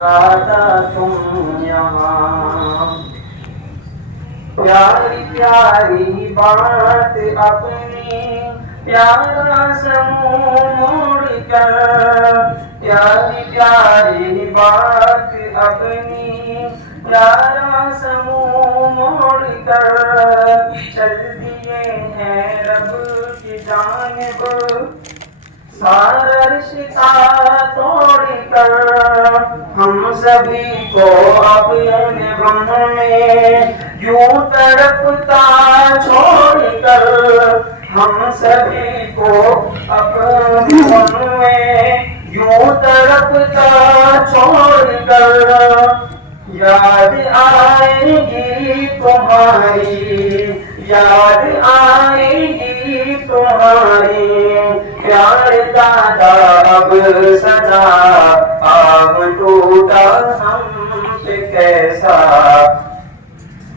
تم یہاں پیاری پیاری بات اپنی پیارا سمو موڑ کر پیاری پیاری بات اپنی پیارا سمو موڑ کر چل دیے ہیں رب کی جانب سارا رشتہ توڑ کر ہم سبھی کو اپنے غم میں یوں تڑپتا چھوڑ کر ہم سبھی کو اپنے غم میں یوں تڑپتا چھوڑ کر یاد آئے گی تمہاری یاد آئے گی تمہاری پیار دادا اب سجا آب ٹوٹا ہم پہ کیسا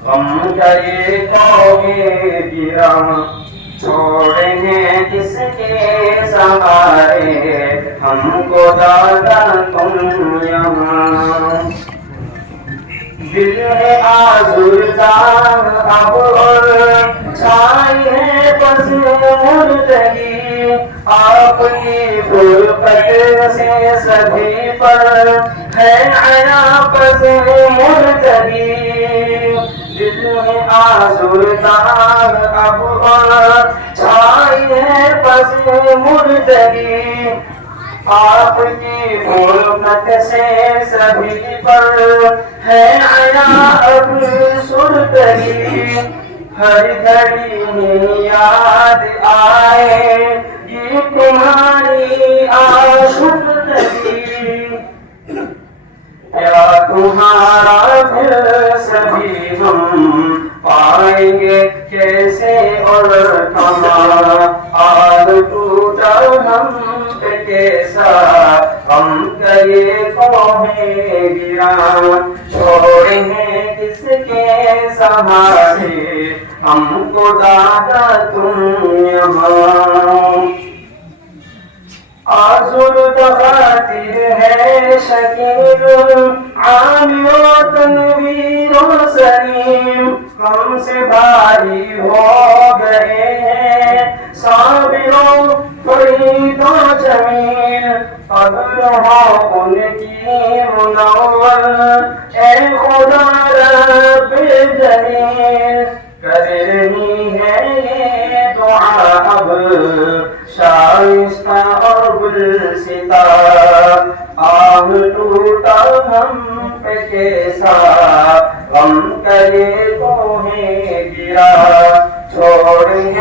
غم گئے کوگے گرا چھوڑیں گے کس کے سہارے ہم کو دادا تم یہاں دل ہے آزردہ اب اور چھائی ہے بس مردگی آپ کی فرقت سے سبھی پر ہے عنا بس مردگی دل ہے آزردہ اب اور چھائی ہے بس مردگی آپ کی فرقت سے سبھی پر ہے عنا اب سردگی ہر گھڑی میں یاد آئے یہ تمہاری آشفتگی کیا تمہارا پھر سبھی ہم پائیں گے کیسے اور کہاں آگ ٹوٹا ہم پہ کیسا ہم کرے کوہیں گرا چھوڑیں گے کس کے سہارے ہم کو دادا تم یہاں آزرد خاطر ہے شکیل عامر و تنویر و سلیم ہم سے بھاری ہو گئے ہیں صابر و فرید و جمیل قبر ہو ان کی منور اے خدا رب جلیل کر رہی ہے یہ دعا اب شائستہ اور گلستہ آہ ٹوٹا ہم پہ کیسا غم کرے کوہیں گرا چھوڑیں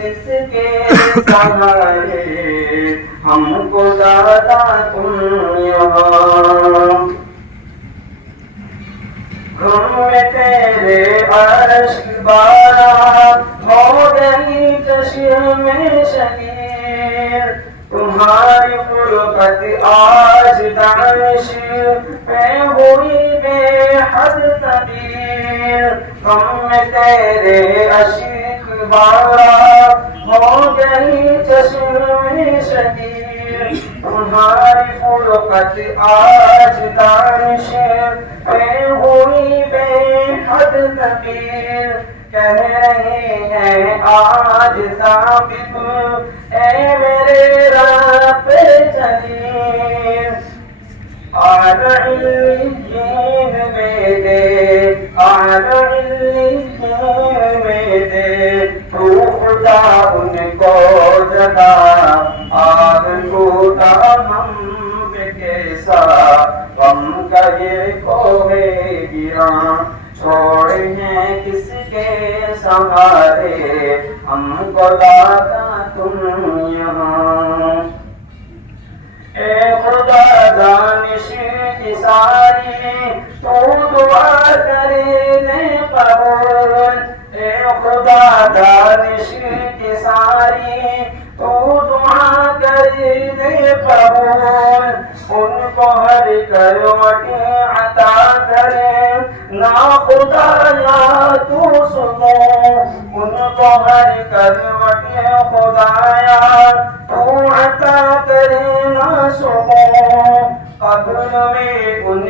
کس کے سہارے ہم کو دادا تم یہاں غم میں تیرے عشق بارا ہو گئی چشم شکیر تمہاری فرقت آج دانش پہ ہوئی بے حد تبیر غم میں تیرے عشق بارا ہو گئی چشم شکیر تمہاری فرقت آج دانش پہ ہوئی بے حد تبیر کہہ رہے ہیں آج ثابت اے میرے رب جلیل آل علیین میں دے آل علیین میں دے تو خدا ان کو جگا آگ ٹوٹا ہم پہ کیسا غم کا یہ کوہیں گرا چھوڑیں کس کے سہارے ہم کو دادا تم یہاں اے خدا دانش کی ساری تو دعا کرنے قبول اے خدا دانش کی ساری تو دعا کرنے قبول ان کو ہر کروٹ عطا کرے نا خدا یا تو سنو ان کو ہر کروٹ خدایا تو عطا کرے نا سنو قبر میں ان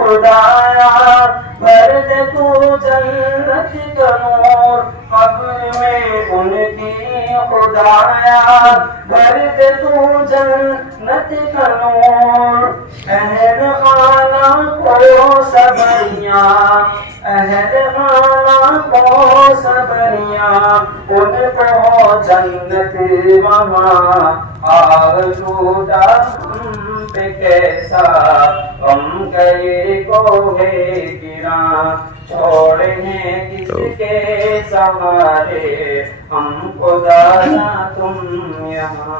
خدایا بھر دے تو جنت کا نور قبر میں ان کی خدایا بھر دے تو جنت کا نور اہل خانہ کو صبریاں اہل خانہ کو صبریاں ان کو جنت وہاں آگ لوٹا ہم پہ کیسا غم گئے کوہے گراں چھوڑے ہیں کس کے سہارے ہم خدا نہ تم یہاں